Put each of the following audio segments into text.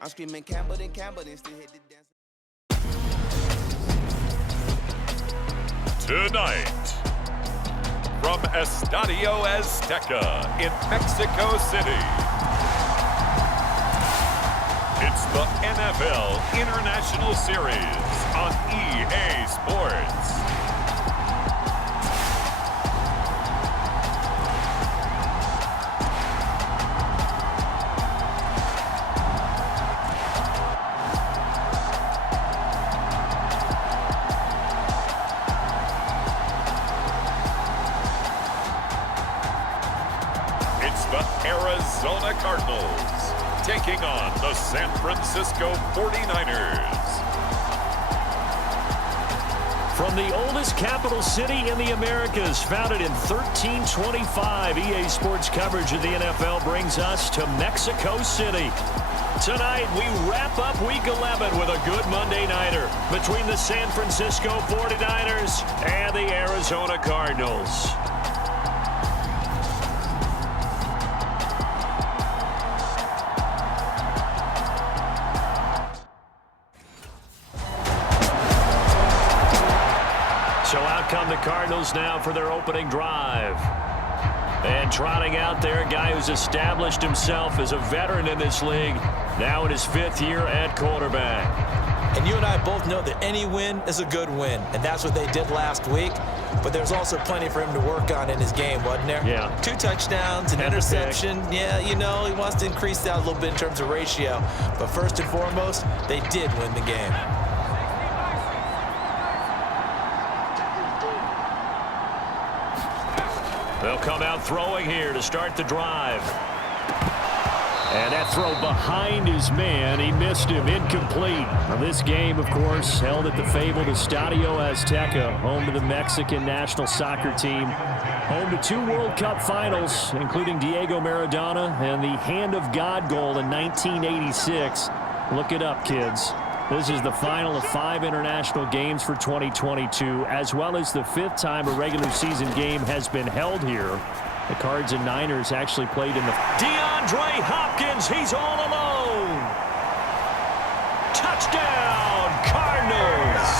I'm screaming Campbell, then still hit the dance. Tonight, from Estadio Azteca in Mexico City, it's the NFL International Series on EA Sports. The Arizona Cardinals taking on the San Francisco 49ers. From the oldest capital city in the Americas, founded in 1325, EA Sports coverage of the NFL brings us to Mexico City. Tonight, we wrap up Week 11 with a good Monday nighter between the San Francisco 49ers and the Arizona Cardinals. So out come the Cardinals now for their opening drive. And trotting out there, a guy who's established himself as a veteran in this league, now in his 5th year at quarterback. And you and I both know that any win is a good win, and that's what they did last week. But there's also plenty for him to work on in his game, wasn't there? Yeah. 2 touchdowns, an interception. Yeah, you know, he wants to increase that a little bit in terms of ratio. But first and foremost, they did win the game. They'll come out throwing here to start the drive. And that throw behind his man. He missed him. Incomplete. Now this game, of course, held at the fabled Estadio Azteca, home to the Mexican national soccer team. Home to 2 World Cup finals, including Diego Maradona and the Hand of God goal in 1986. Look it up, kids. This is the final of 5 international games for 2022, as well as the 5th time a regular season game has been held here. The Cards and Niners actually played in the... DeAndre Hopkins, he's all alone. Touchdown, Cardinals.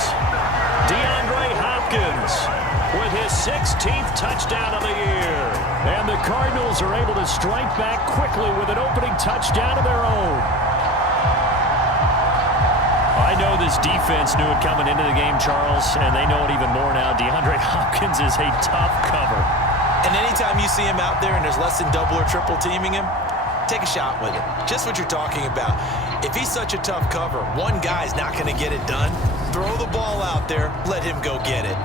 DeAndre Hopkins with his 16th touchdown of the year. And the Cardinals are able to strike back quickly with an opening touchdown of their own. I know this defense knew it coming into the game, Charles, and they know it even more now. DeAndre Hopkins is a tough cover. And anytime you see him out there and there's less than double or triple teaming him, take a shot with it. Just what you're talking about. If he's such a tough cover, one guy's not going to get it done. Throw the ball out there. Let him go get it.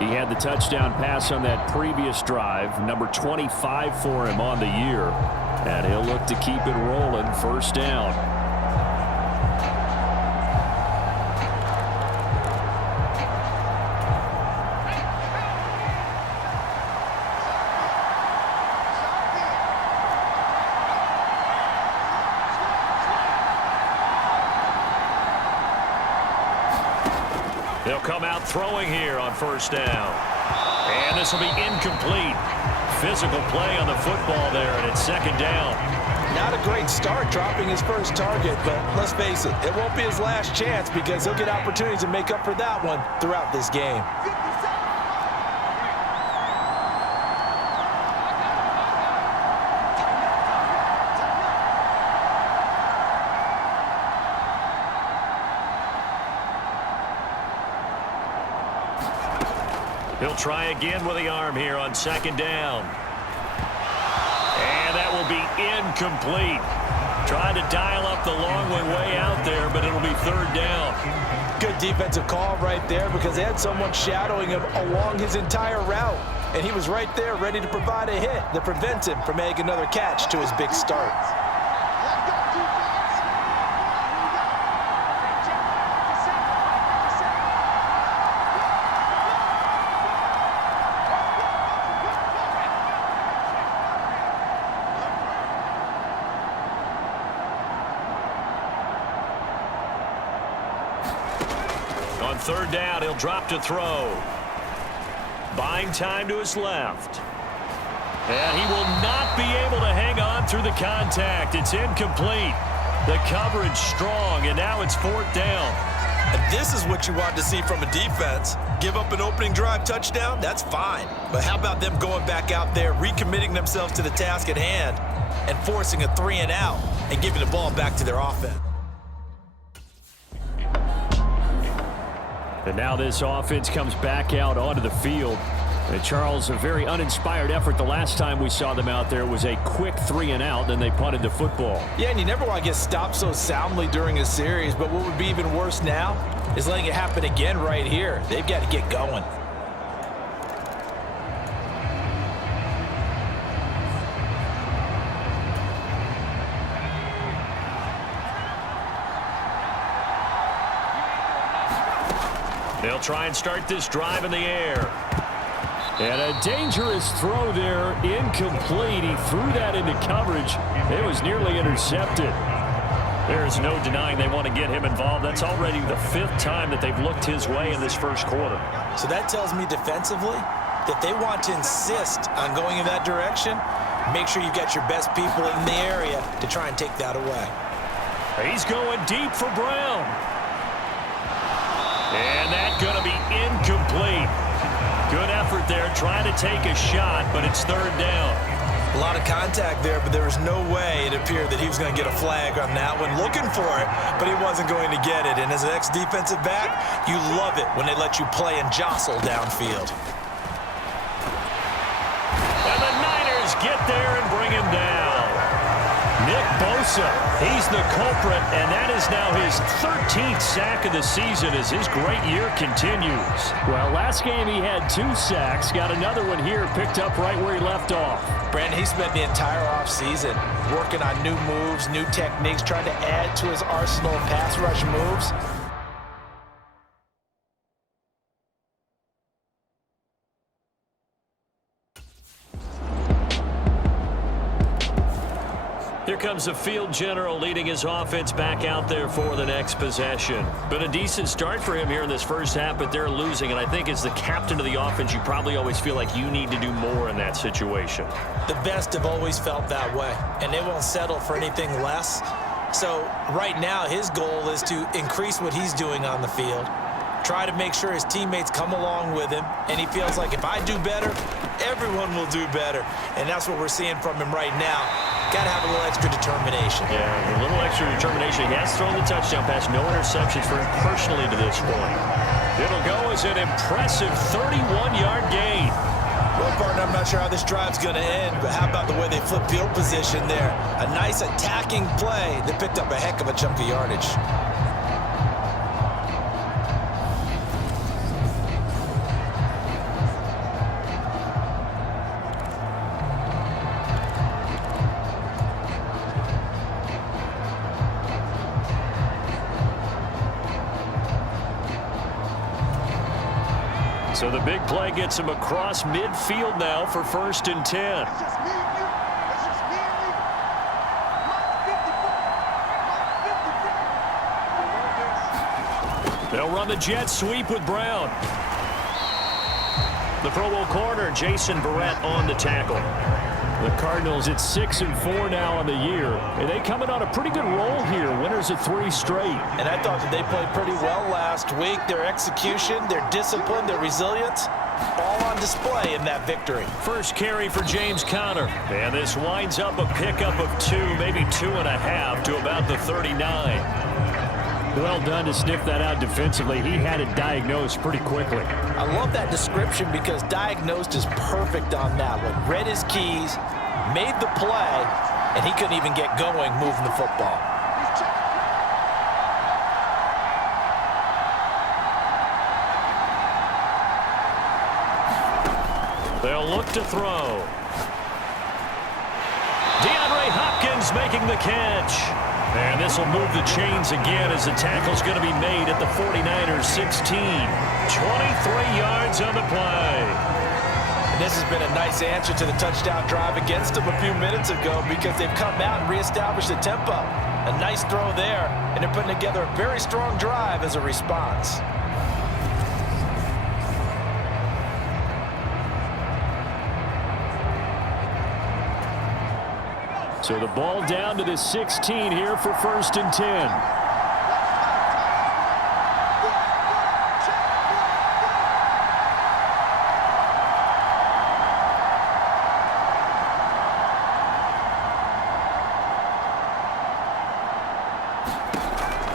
He had the touchdown pass on that previous drive, number 25 for him on the year. And he'll look to keep it rolling, 1st down. They'll come out throwing here on 1st down. And this will be incomplete. Physical play on the football there, and it's 2nd down. Not a great start dropping his first target, but let's face it, it won't be his last chance because he'll get opportunities to make up for that one throughout this game. He'll try again with the arm here on 2nd down. And that will be incomplete. Trying to dial up the long way out there, but it'll be 3rd down. Good defensive call right there because they had someone shadowing him along his entire route. And he was right there ready to provide a hit that prevents him from making another catch to his big start. On third down, he'll drop to throw. Buying time to his left. And he will not be able to hang on through the contact. It's incomplete. The coverage strong, and now it's fourth down. And this is what you want to see from a defense. Give up an opening drive touchdown, that's fine. But how about them going back out there, recommitting themselves to the task at hand, and forcing a 3 and out, and giving the ball back to their offense. And now this offense comes back out onto the field. And Charles, a very uninspired effort. The last time we saw them out there was a quick 3 and out, then they punted the football. Yeah, and you never want to get stopped so soundly during a series, but what would be even worse now is letting it happen again right here. They've got to get going. They'll try and start this drive in the air. And a dangerous throw there, incomplete. He threw that into coverage. It was nearly intercepted. There's no denying they want to get him involved. That's already the 5th time that they've looked his way in this first quarter. So that tells me defensively that they want to insist on going in that direction. Make sure you've got your best people in the area to try and take that away. He's going deep for Brown. And that's going to be incomplete. Good effort there, trying to take a shot, but it's third down. A lot of contact there, but there was no way it appeared that he was going to get a flag on that one. Looking for it, but he wasn't going to get it. And as an ex-defensive back, you love it when they let you play and jostle downfield. And the Niners get there and bring him down. Nick Bosa, he's the culprit, and that is now his 13th sack of the season as his great year continues. Well, last game he had 2 sacks, got another one here, picked up right where he left off. Brandon, he spent the entire offseason working on new moves, new techniques, trying to add to his arsenal of pass rush moves. Here comes the field general leading his offense back out there for the next possession. Been a decent start for him here in this first half, but they're losing. And I think as the captain of the offense, you probably always feel like you need to do more in that situation. The best have always felt that way, and they won't settle for anything less. So right now, his goal is to increase what he's doing on the field, try to make sure his teammates come along with him, and he feels like if I do better, everyone will do better. And that's what we're seeing from him right now. Got to have a little extra determination. Yeah, a little extra determination. He has thrown the touchdown pass, no interceptions for him personally to this point. It'll go as an impressive 31-yard gain. Well, partner, I'm not sure how this drive's going to end, but how about the way they flip field position there? A nice attacking play that picked up a heck of a chunk of yardage. So the big play gets him across midfield now for 1st and 10. They'll run the jet sweep with Brown. The Pro Bowl corner, Jason Barrett, on the tackle. The Cardinals at 6-4 now on the year. And they coming on a pretty good roll here. Winners of 3 straight. And I thought that they played pretty well last week. Their execution, their discipline, their resilience, all on display in that victory. First carry for James Conner. And this winds up a pickup of 2, maybe 2.5 to about the 39. Well done to sniff that out defensively. He had it diagnosed pretty quickly. I love that description because diagnosed is perfect on that one. Read his keys, made the play, and he couldn't even get going moving the football. They'll look to throw. DeAndre Hopkins making the catch. And this will move the chains again as the tackle's going to be made at the 49ers 16. 23 yards on the play. And this has been a nice answer to the touchdown drive against them a few minutes ago because they've come out and reestablished the tempo. A nice throw there, and they're putting together a very strong drive as a response. So the ball down to the 16 here for 1st and 10.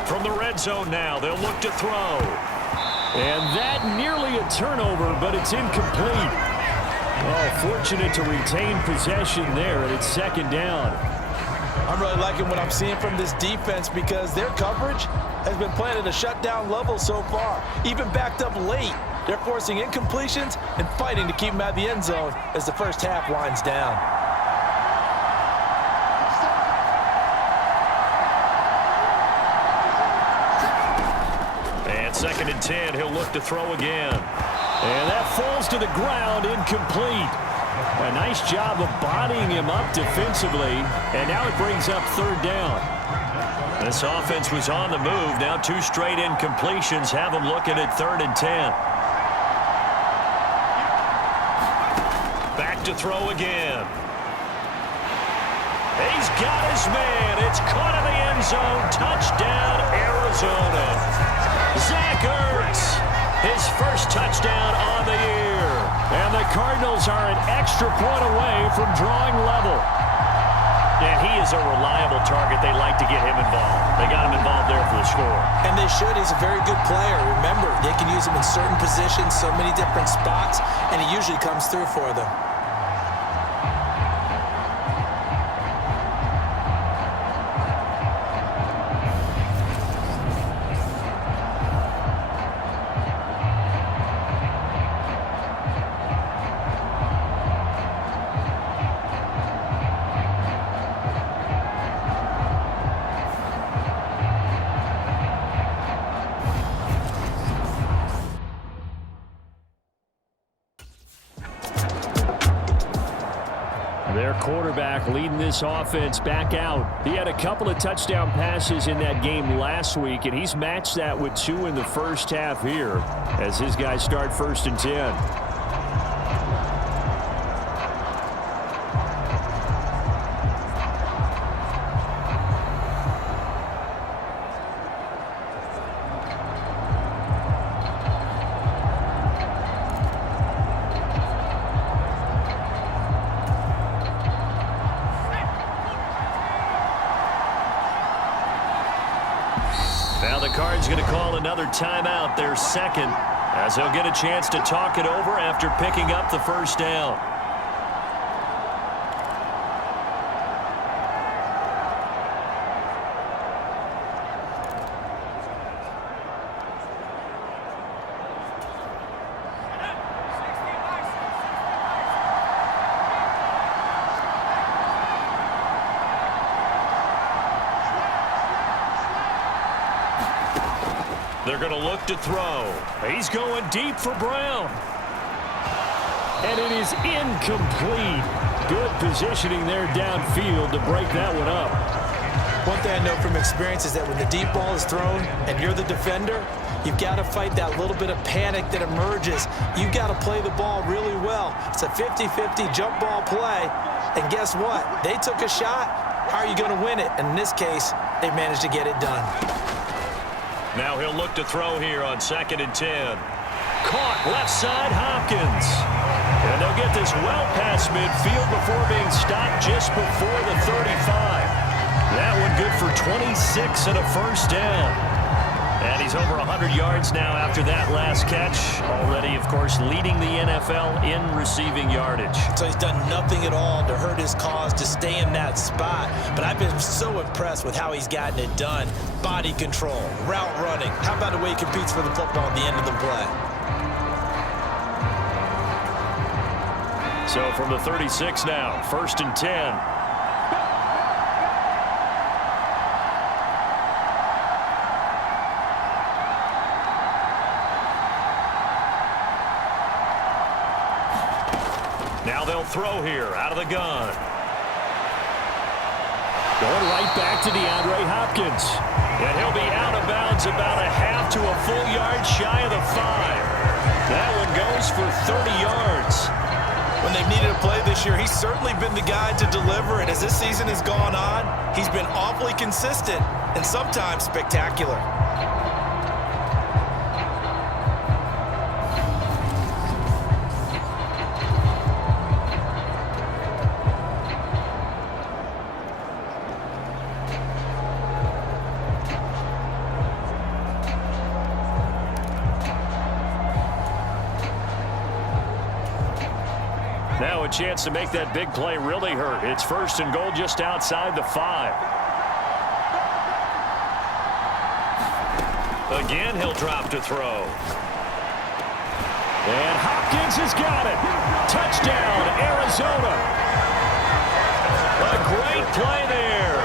From the red zone now, they'll look to throw. And that nearly a turnover, but it's incomplete. Oh, fortunate to retain possession there, and it's 2nd down. I'm really liking what I'm seeing from this defense because their coverage has been playing at a shutdown level so far. Even backed up late, they're forcing incompletions and fighting to keep them out of the end zone as the first half winds down. And 2nd and 10, he'll look to throw again. And that falls to the ground, incomplete. A nice job of bodying him up defensively, and now it brings up 3rd down. This offense was on the move. Now 2 straight incompletions have them looking at 3rd and 10. Back to throw again. He's got his man. It's caught in the end zone. Touchdown, Arizona. Zach Ertz, his first touchdown on the year. And the Cardinals are an extra point away from drawing level. And he is a reliable target. They like to get him involved. They got him involved there for the score. And they should. He's a very good player. Remember, they can use him in certain positions, so many different spots, and he usually comes through for them. Their quarterback leading this offense back out. He had a couple of touchdown passes in that game last week, and he's matched that with 2 in the first half here as his guys start 1st and 10. Now the Cards going to call another timeout, their 2nd, as he'll get a chance to talk it over after picking up the 1st down. They're going to look to throw. He's going deep for Brown. And it is incomplete. Good positioning there downfield to break that one up. One thing I know from experience is that when the deep ball is thrown and you're the defender, you've got to fight that little bit of panic that emerges. You've got to play the ball really well. It's a 50-50 jump ball play. And guess what? They took a shot. How are you going to win it? And in this case, they managed to get it done. Now he'll look to throw here on 2nd and 10. Caught left side, Hopkins. And they'll get this well past midfield before being stopped just before the 35. That one good for 26 and a 1st down. And he's over 100 yards now after that last catch. Already, of course, leading the NFL in receiving yardage. So he's done nothing at all to hurt his cause to stay in that spot. But I've been so impressed with how he's gotten it done. Body control, route running. How about the way he competes for the football at the end of the play? So from the 36 now, 1st and 10. Now they'll throw here out of the gun. Going right back to DeAndre Hopkins. And he'll be out of bounds about a half to a full yard shy of the 5. That one goes for 30 yards. when they've needed a play this year, he's certainly been the guy to deliver. And as this season has gone on, he's been awfully consistent and sometimes spectacular. Now a chance to make that big play really hurt. It's 1st and goal just outside the 5. Again, he'll drop to throw. And Hopkins has got it. Touchdown, Arizona. A great play there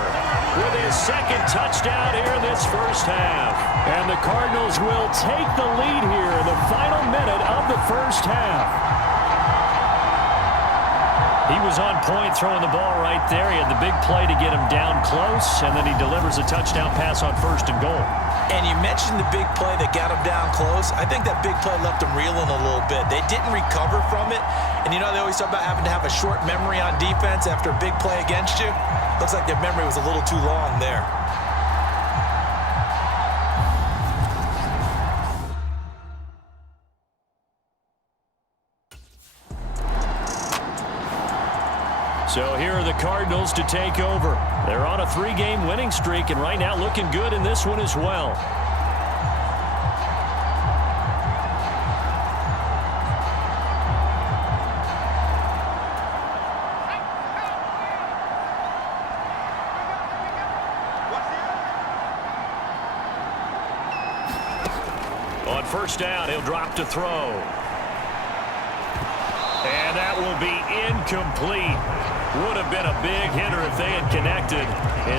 with his 2nd touchdown here in this first half. And the Cardinals will take the lead here in the final minute of the first half. He was on point throwing the ball right there. He had the big play to get him down close, and then he delivers a touchdown pass on 1st and goal. And you mentioned the big play that got him down close. I think that big play left him reeling a little bit. They didn't recover from it. And you know, they always talk about having to have a short memory on defense after a big play against you. Looks like their memory was a little too long there. So here are the Cardinals to take over. They're on a 3-game winning streak, and right now looking good in this one as well. On 1st down, he'll drop to throw. And that will be incomplete. Would have been a big hitter if they had connected.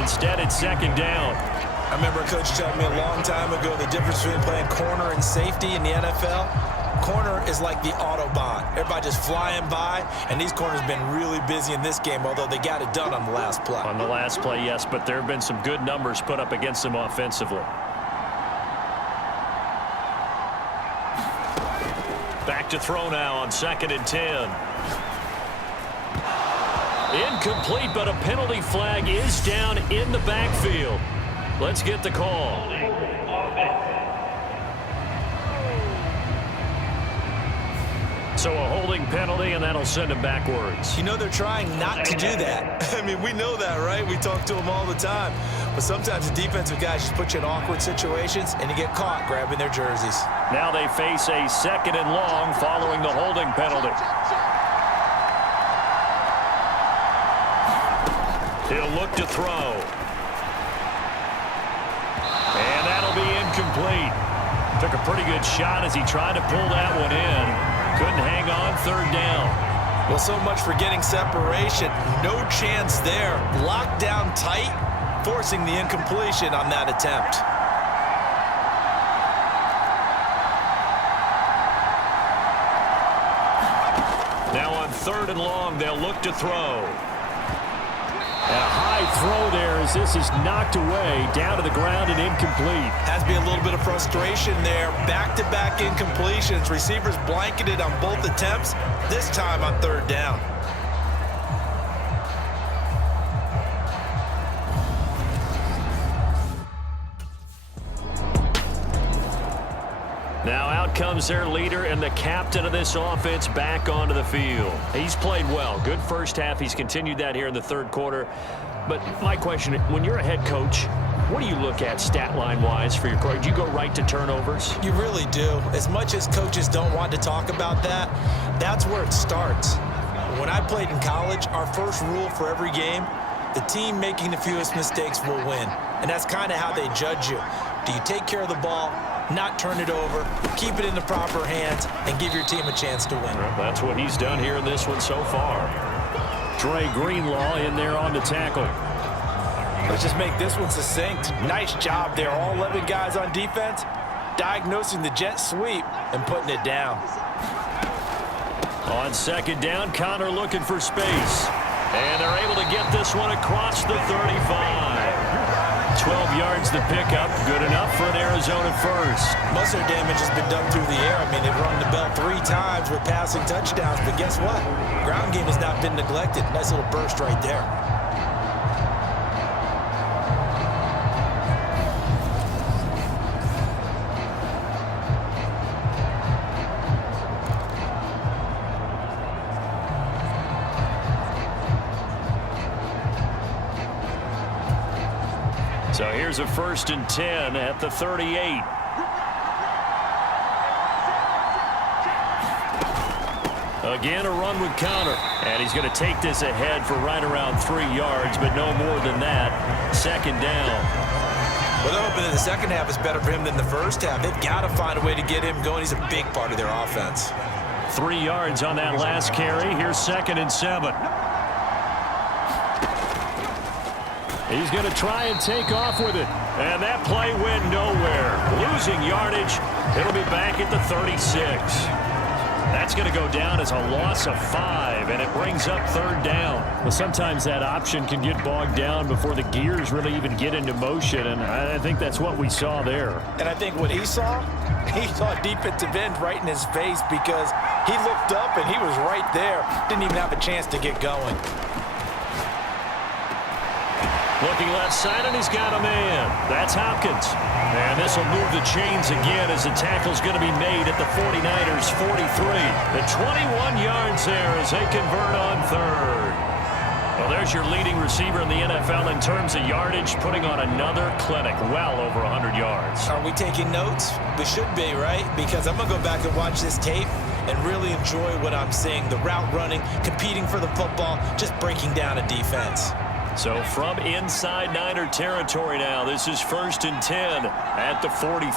Instead, it's 2nd down. I remember a coach telling me a long time ago the difference between playing corner and safety in the NFL. Corner is like the Autobahn. Everybody just flying by, and these corners have been really busy in this game, although they got it done on the last play. On the last play, yes, but there have been some good numbers put up against them offensively. Back to throw now on 2nd and 10. Incomplete, but a penalty flag is down in the backfield. Let's get the call. So a holding penalty, and that'll send him backwards. You know, they're trying not to do that. I mean, we know that, right? We talk to them all the time. But sometimes the defensive guys just put you in awkward situations, and you get caught grabbing their jerseys. Now they face a 2nd and long following the holding penalty. He'll look to throw. And that'll be incomplete. Took a pretty good shot as he tried to pull that one in. Couldn't hang on 3rd down. Well, so much for getting separation. No chance there. Locked down tight, forcing the incompletion on that attempt. Now on 3rd and long, they'll look to throw. And a high throw there as this is knocked away, down to the ground and incomplete. Has to be a little bit of frustration there. Back-to-back incompletions. Receivers blanketed on both attempts, this time on 3rd down. Now out comes their leader and the captain of this offense back onto the field. He's played well. Good first half. He's continued that here in the 3rd quarter. But my question, when you're a head coach, what do you look at stat line-wise for your coach? Do you go right to turnovers? You really do. As much as coaches don't want to talk about that, that's where it starts. When I played in college, our first rule for every game, the team making the fewest mistakes will win. And that's kind of how they judge you. Do you take care of the ball, not turn it over, keep it in the proper hands, and give your team a chance to win? Well, that's what he's done here in this one so far. Dre Greenlaw in there on the tackle. Let's just make this one succinct. Nice job there. All 11 guys on defense, diagnosing the jet sweep and putting it down. On 2nd down, Connor looking for space. And they're able to get this one across the 35. 12 yards to pick up. Good enough for an Arizona first. Most of their damage has been done through the air. I mean, they've rung the bell 3 times with passing touchdowns, but guess what? Ground game has not been neglected. Nice little burst right there. So here's a 1st and 10 at the 38. Again, a run with counter. And he's going to take this ahead for right around 3 yards, but no more than that. 2nd down. Well, they're hoping that the second half is better for him than the first half. They've got to find a way to get him going. He's a big part of their offense. 3 yards on that last carry. Here's 2nd and 7. He's going to try and take off with it. And that play went nowhere. Losing yardage. It'll be back at the 36. That's going to go down as a loss of 5, and it brings up 3rd down. Well, sometimes that option can get bogged down before the gears really even get into motion, and I think that's what we saw there. And I think what he saw a defensive end right in his face because he looked up and he was right there. Didn't even have a chance to get going. Looking left side, and he's got a man. That's Hopkins. And this will move the chains again as the tackle's going to be made at the 49ers' 43. The 21 yards there as they convert on 3rd. Well, there's your leading receiver in the NFL in terms of yardage, putting on another clinic, well over 100 yards. Are we taking notes? We should be, right? Because I'm going to go back and watch this tape and really enjoy what I'm seeing. The route running, competing for the football, just breaking down a defense. So from inside Niner territory now, this is 1st and 10 at the 43.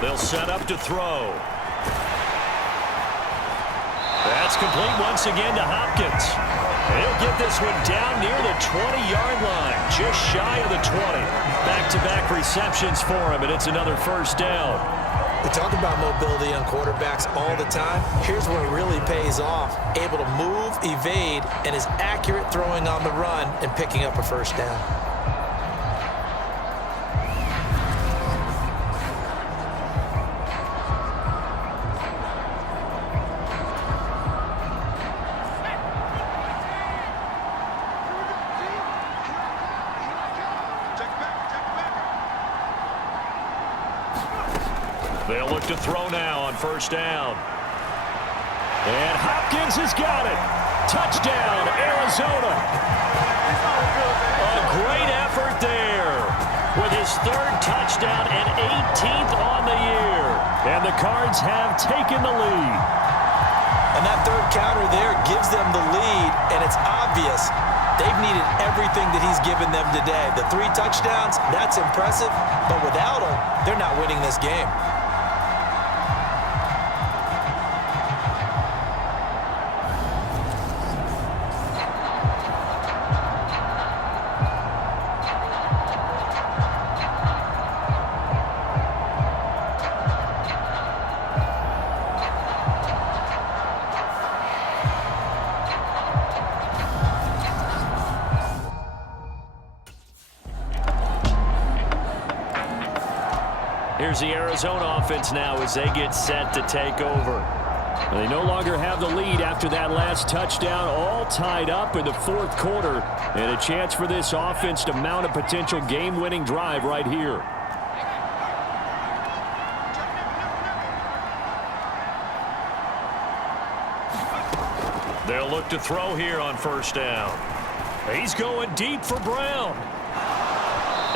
They'll set up to throw. That's complete once again to Hopkins. He'll get this one down near the 20-yard line, just shy of the 20. Back-to-back receptions for him, and it's another 1st down. We talk about mobility on quarterbacks all the time. Here's where it really pays off. Able to move, evade, and is accurate throwing on the run and picking up a 1st down. They'll look to throw now on 1st down. And Hopkins has got it. Touchdown, Arizona. A great effort there with his 3rd touchdown and 18th on the year. And the Cards have taken the lead. And that 3rd counter there gives them the lead, and it's obvious they've needed everything that he's given them today. The 3 touchdowns, that's impressive, but without him, they're not winning this game. Here's the Arizona offense now as they get set to take over. They no longer have the lead after that last touchdown, all tied up in the 4th quarter, and a chance for this offense to mount a potential game-winning drive right here. They'll look to throw here on 1st down. He's going deep for Brown.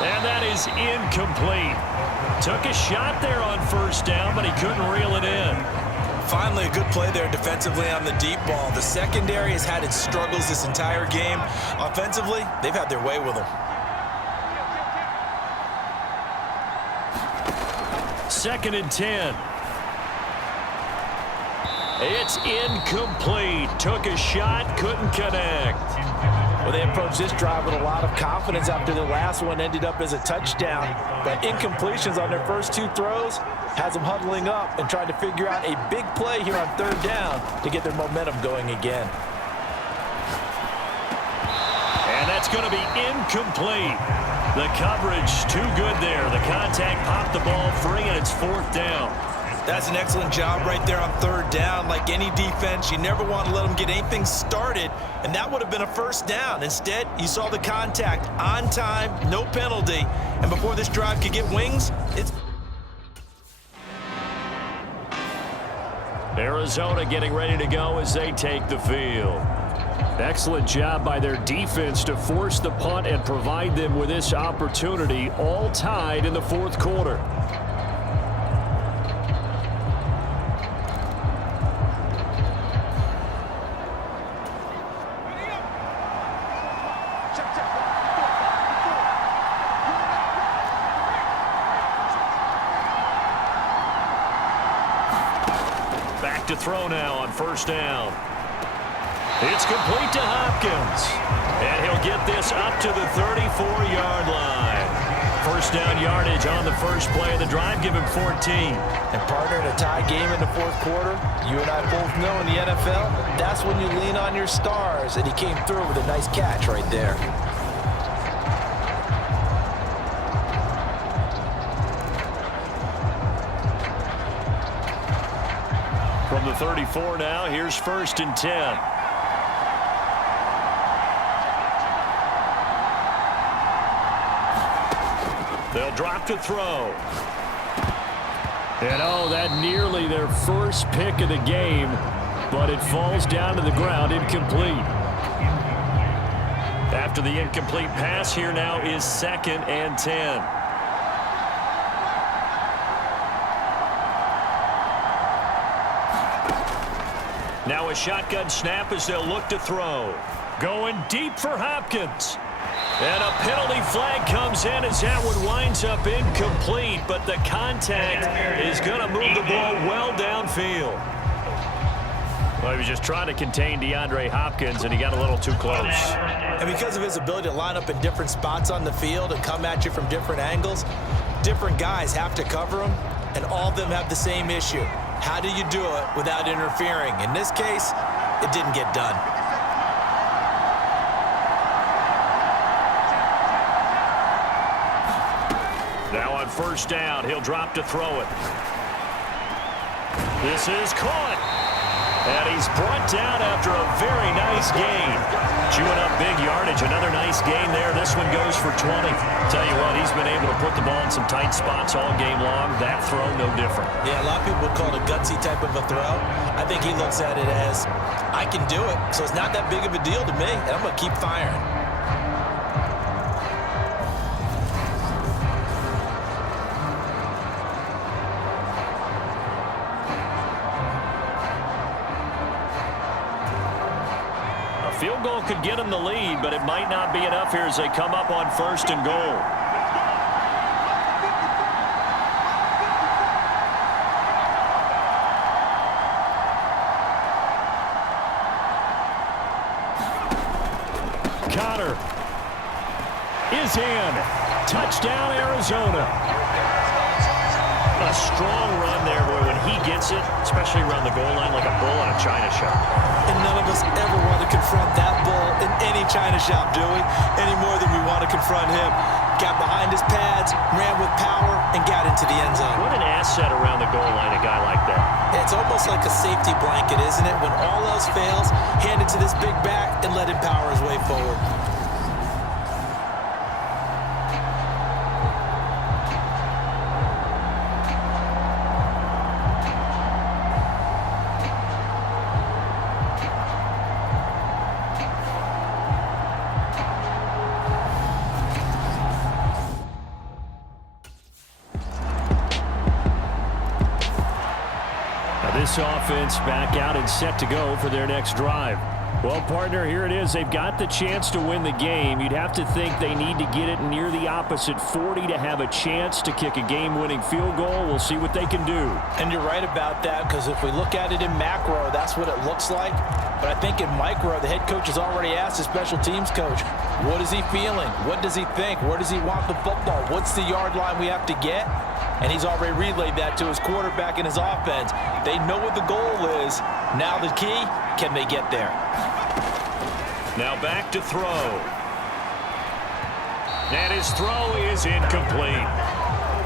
And that is incomplete. Took a shot there on 1st down, but he couldn't reel it in. Finally, a good play there defensively on the deep ball. The secondary has had its struggles this entire game. Offensively, they've had their way with them. 2nd and 10. It's incomplete. Took a shot, couldn't connect. Well, they approached this drive with a lot of confidence after the last one ended up as a touchdown. But incompletions on their first 2 throws has them huddling up and trying to figure out a big play here on 3rd down to get their momentum going again. That's going to be incomplete. The coverage too good there. The contact popped the ball free, and it's 4th down. That's an excellent job right there on 3rd down. Like any defense, you never want to let them get anything started, and that would have been a 1st down. Instead, you saw the contact on time, no penalty, and before this drive could get wings, it's... Arizona getting ready to go as they take the field. Excellent job by their defense to force the punt and provide them with this opportunity, all tied in the 4th quarter. Back to throw now on 1st down. It's complete to Hopkins. And he'll get this up to the 34-yard line. 1st down yardage on the first play of the drive. Give him 14. And partner, in a tie game in the 4th quarter, you and I both know in the NFL, that's when you lean on your stars. And he came through with a nice catch right there. From the 34 now, here's 1st and 10. They'll drop to throw. And oh, that nearly their first pick of the game, but it falls down to the ground, incomplete. After the incomplete pass, here now is 2nd and 10. Now a shotgun snap as they'll look to throw. Going deep for Hopkins. And a penalty flag comes in as that one winds up incomplete, but the contact is going to move the ball well downfield. Well, he was just trying to contain DeAndre Hopkins, and he got a little too close. And because of his ability to line up in different spots on the field and come at you from different angles, different guys have to cover him, and all of them have the same issue. How do you do it without interfering? In this case, it didn't get done. Now on 1st down, he'll drop to throw it. This is caught. And he's brought down after a very nice gain. Chewing up big yardage. Another nice gain there. This one goes for 20. Tell you what, he's been able to put the ball in some tight spots all game long. That throw, no different. Yeah, a lot of people would call it a gutsy type of a throw. I think he looks at it as, I can do it, so it's not that big of a deal to me, and I'm going to keep firing. Field goal could get them the lead, but it might not be enough here as they come up on 1st and goal. Connor is in. Touchdown, Arizona. A strong run there, boy, when he gets it, especially around the goal line like a bull in a china shop. And none of us ever want to confront that bull in any china shop, do we? Any more than we want to confront him. Got behind his pads, ran with power, and got into the end zone. What an asset around the goal line, a guy like that. It's almost like a safety blanket, isn't it? When all else fails, hand it to this big back and let him power his way forward. This offense back out and set to go for their next drive. Well, partner, here it is. They've got the chance to win the game. You'd have to think they need to get it near the opposite 40 to have a chance to kick a game-winning field goal. We'll see what they can do. And you're right about that, because if we look at it in macro, that's what it looks like. But I think in micro, the head coach has already asked the special teams coach, what is he feeling? What does he think? Where does he want the football? What's the yard line we have to get? And he's already relayed that to his quarterback and his offense. They know what the goal is. Now the key, can they get there? Now back to throw. And his throw is incomplete.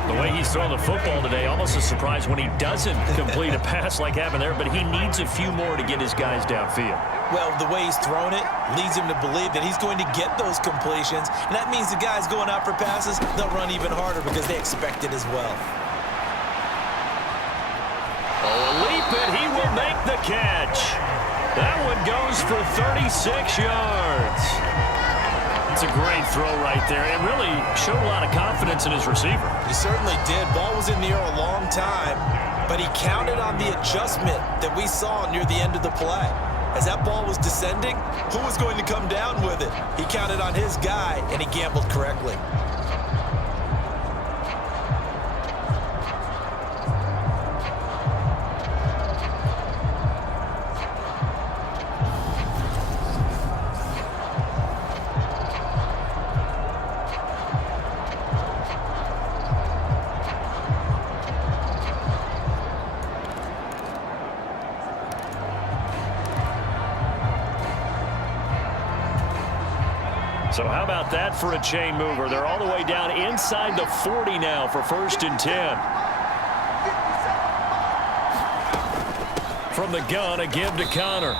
The way he's throwing the football today, almost a surprise when he doesn't complete a pass like happened there, but he needs a few more to get his guys downfield. Well, the way he's thrown it leads him to believe that he's going to get those completions, and that means the guys going out for passes, they'll run even harder because they expect it as well. Oh, a leap, and he will make the catch. That one goes for 36 yards. It's a great throw right there. It really showed a lot of confidence in his receiver. He certainly did. Ball was in the air a long time, but he counted on the adjustment that we saw near the end of the play. As that ball was descending, who was going to come down with it? He counted on his guy, and he gambled correctly. So how about that for a chain mover? They're all the way down inside the 40 now for 1st and 10. From the gun, a give to Connor.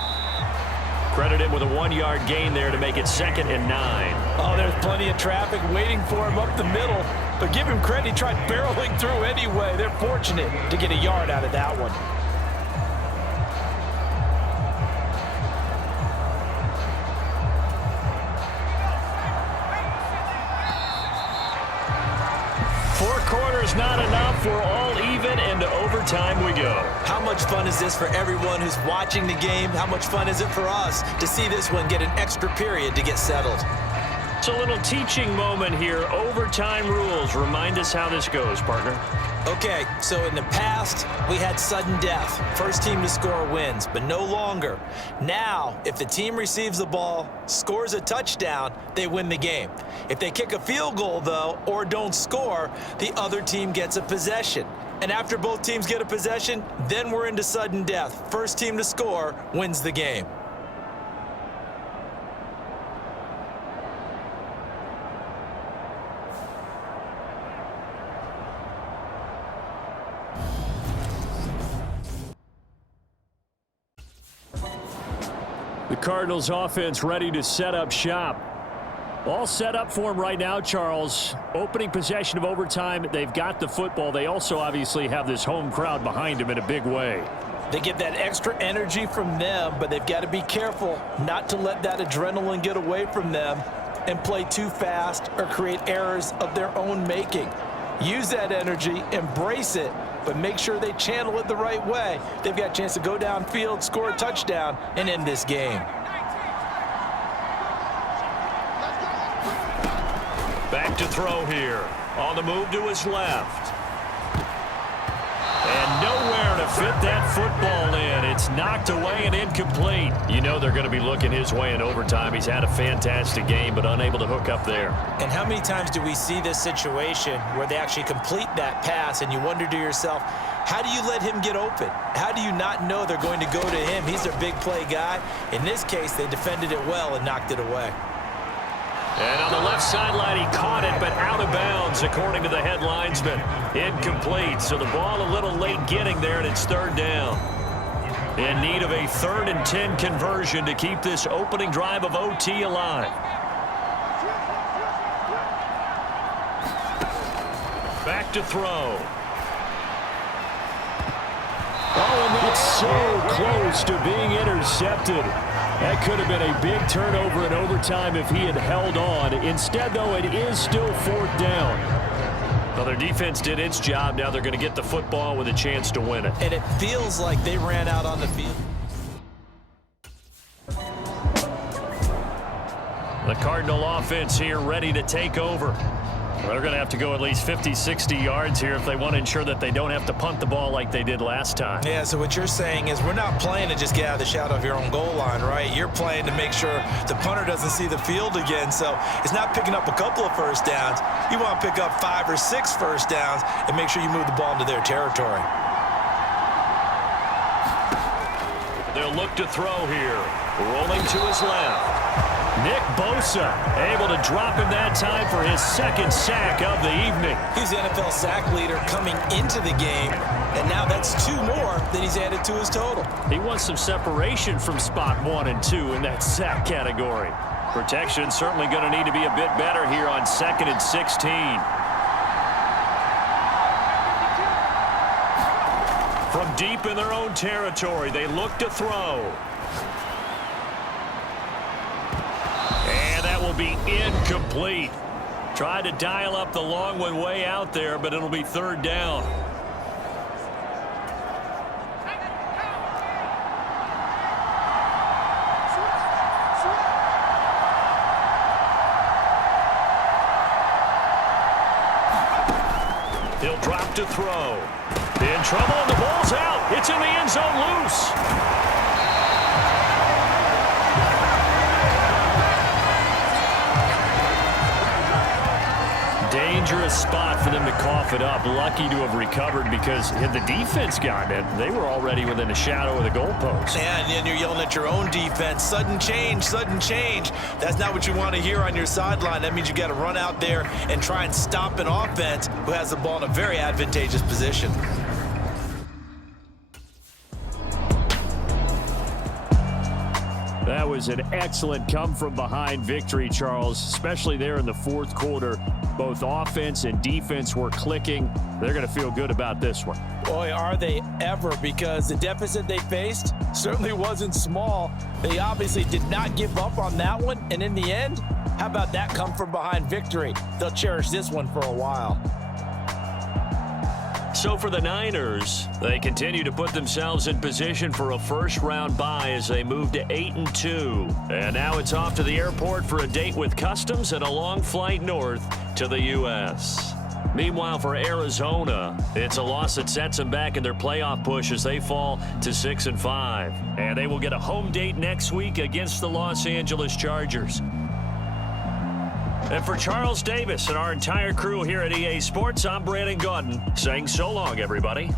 Credit him with a 1-yard gain there to make it 2nd and 9. Oh, there's plenty of traffic waiting for him up the middle. But give him credit, he tried barreling through anyway. They're fortunate to get a yard out of that one. Not enough. We're all even, and to overtime we go. How much fun is this for everyone who's watching the game? How much fun is it for us to see this one get an extra period to get settled? It's a little teaching moment here. Overtime rules. Remind us how this goes, partner. Okay, so in the past, we had sudden death. First team to score wins, but no longer. Now, if the team receives the ball, scores a touchdown, they win the game. If they kick a field goal, though, or don't score, the other team gets a possession. And after both teams get a possession, then we're into sudden death. First team to score wins the game. The Cardinals offense ready to set up shop. All set up for them right now, Charles. Opening possession of overtime. They've got the football. They also obviously have this home crowd behind them in a big way. They get that extra energy from them, but they've got to be careful not to let that adrenaline get away from them and play too fast or create errors of their own making. Use that energy, embrace it, but make sure they channel it the right way. They've got a chance to go downfield, score a touchdown, and end this game. Back to throw here. On the move to his left. And nowhere to fit that football in. It's knocked away and incomplete. You know they're going to be looking his way in overtime. He's had a fantastic game, but unable to hook up there. And how many times do we see this situation where they actually complete that pass and you wonder to yourself, how do you let him get open? How do you not know they're going to go to him? He's a big play guy. In this case, they defended it well and knocked it away. And on the left sideline, he caught it, but out of bounds, according to the head linesman. Incomplete, so the ball a little late getting there, and it's 3rd down. In need of a 3rd and 10 conversion to keep this opening drive of OT alive. Back to throw. Oh, and that's so close to being intercepted. That could have been a big turnover in overtime if he had held on. Instead, though, it is still 4th down. Well, their defense did its job. Now they're going to get the football with a chance to win it. And it feels like they ran out on the field. The Cardinal offense here ready to take over. They're going to have to go at least 50, 60 yards here if they want to ensure that they don't have to punt the ball like they did last time. Yeah, so what you're saying is we're not playing to just get out of the shadow of your own goal line, right? You're playing to make sure the punter doesn't see the field again. So it's not picking up a couple of first downs. You want to pick up 5 or 6 first downs and make sure you move the ball into their territory. They'll look to throw here. Rolling to his left. Nick Bosa able to drop him that time for his second sack of the evening. He's the NFL sack leader coming into the game, and now that's 2 more than he's added to his total. He wants some separation from spot 1 and 2 in that sack category. Protection certainly going to need to be a bit better here on 2nd and 16. From deep in their own territory, they look to throw. And that will be incomplete. Tried to dial up the long one way out there, but it'll be 3rd down. He'll drop to throw. In trouble, and the ball's out. It's in the end zone loose. Dangerous spot for them to cough it up. Lucky to have recovered because had the defense gotten it, they were already within a shadow of the goalpost. And then you're yelling at your own defense. Sudden change, sudden change. That's not what you want to hear on your sideline. That means you got to run out there and try and stop an offense who has the ball in a very advantageous position. That was an excellent come-from-behind victory, Charles, especially there in the 4th quarter. Both offense and defense were clicking. They're going to feel good about this one. Boy, are they ever, because the deficit they faced certainly wasn't small. They obviously did not give up on that one, and in the end, how about that come-from-behind victory? They'll cherish this one for a while. So for the Niners, they continue to put themselves in position for a first-round bye as they move to 8-2. And now it's off to the airport for a date with Customs and a long flight north to the U.S. Meanwhile, for Arizona, it's a loss that sets them back in their playoff push as they fall to 6-5. And they will get a home date next week against the Los Angeles Chargers. And for Charles Davis and our entire crew here at EA Sports, I'm Brandon Gaudin saying so long, everybody.